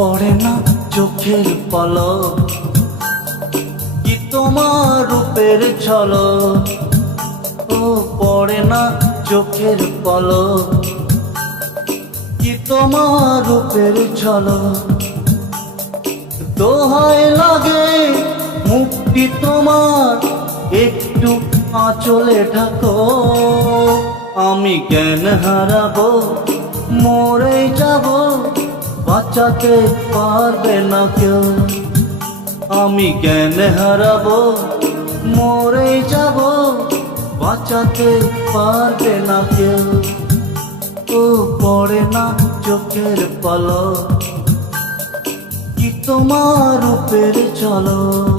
পড়ে না চোখের পলক, কি তোমার রূপের ঝলক। ও পড়ে না চোখের পলক, কি তোমার রূপের ঝলক। দোহাই লাগে মুক্তি তোমার, একটু আঁচলে ঢাকো। আমি জ্ঞান হারাবো, মরে যাব, বাঁচাতে পারবে না কেউ। আমি জ্ঞান হারাবো, মরে যাব, বাঁচাতে পারবে না কেউ। ও পড়ে না চোখের পলক, কি তোমার রূপের ঝলক।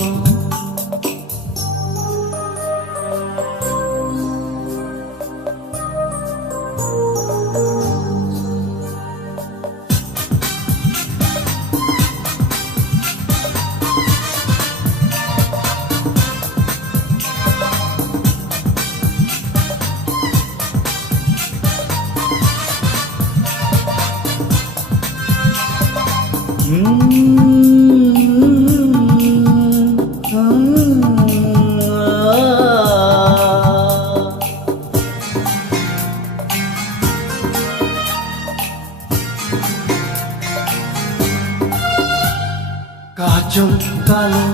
কাজল কালো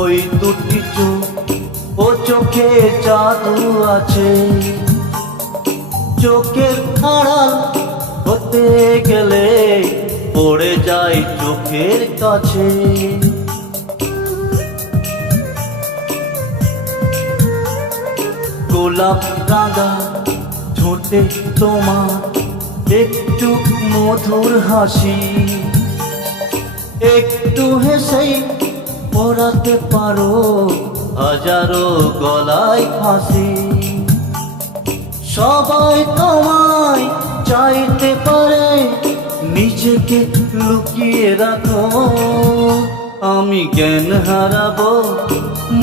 ওই দুটি চোখ, ও চোখে জাদু আছে। চোখের আড়াল হতে গেলে পড়ে যায় চোখের কাছে। গোলাপ রাঙা ঠোঁটে তোমার একটু মধুর হাসি, একটু হেসেই পরাতে পারো হাজারো গলায় ফাঁসি। সবাই তোমায় চাইতে পারে, নিজেকে লুকিয়ে রাখো। আমি জ্ঞান হারাবো,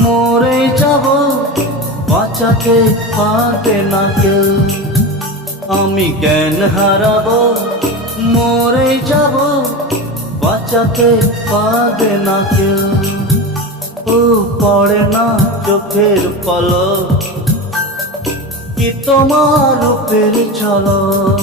মরে যাব, বাঁচাতে পারবে না কেউ। আমি জ্ঞান হারাবো, মরে যাব, বাঁচাতে পারবে না কেউ। ও পড়ে না চোখের পলক, কি তোমার রূপের ঝলক।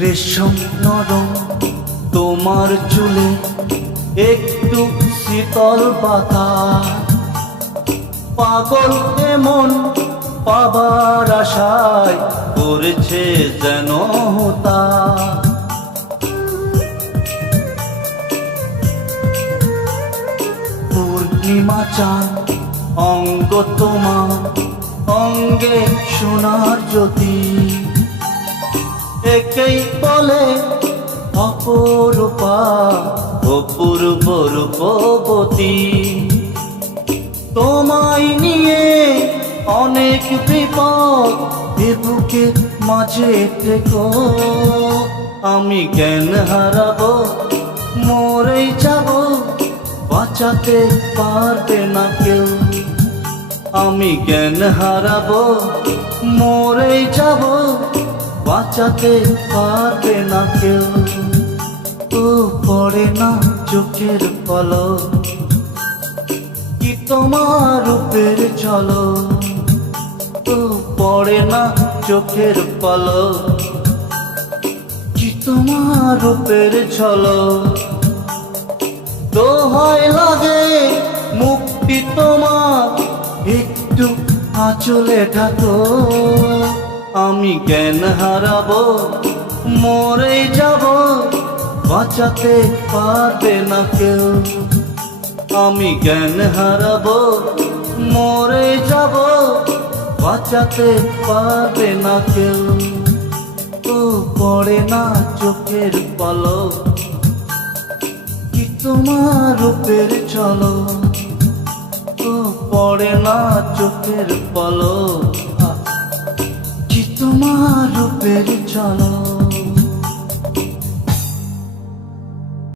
রেশম নরম তোমার চুলে, একটু শীতল বাতাস। পাগল এমন পাবার আশায় করেছে যেন তা। পূর্ণিমা চাঁদ অঙ্গ তোমার, অঙ্গে সোনার জ্যোতি। একেই বলে অপরূপা, অপূর্ব রূপবতী। তোমায় নিয়ে অনেক বিপদ, এ বুকের মাঝে থেকো। আমি জ্ঞান হারাবো, মরে যাব, বাঁচাতে পারবে না কেউ। আমি জ্ঞান হারাবো, মরে যাব, বাঁচাতে পারবে না কেউ। ও পড়ে না চোখের পলক, কি তোমার রূপের ঝলক। ও পড়ে না চোখের পলক, কি তোমার রূপের ঝলক। দোহাই লাগে মুক্তি তোমার, একটু আঁচলে ঢাকো। আমি জ্ঞান হারাবো, মরে যাব, বাঁচাতে পারবে না কেউ। আমি জ্ঞান হারাবো, মরে যাব, বাঁচাতে পারবে না কেউ। ও পড়ে না চোখের পলক, কি তোমার রূপের ঝলক। ও পড়ে না চোখের পলক, কি তোমার রূপের ঝলক।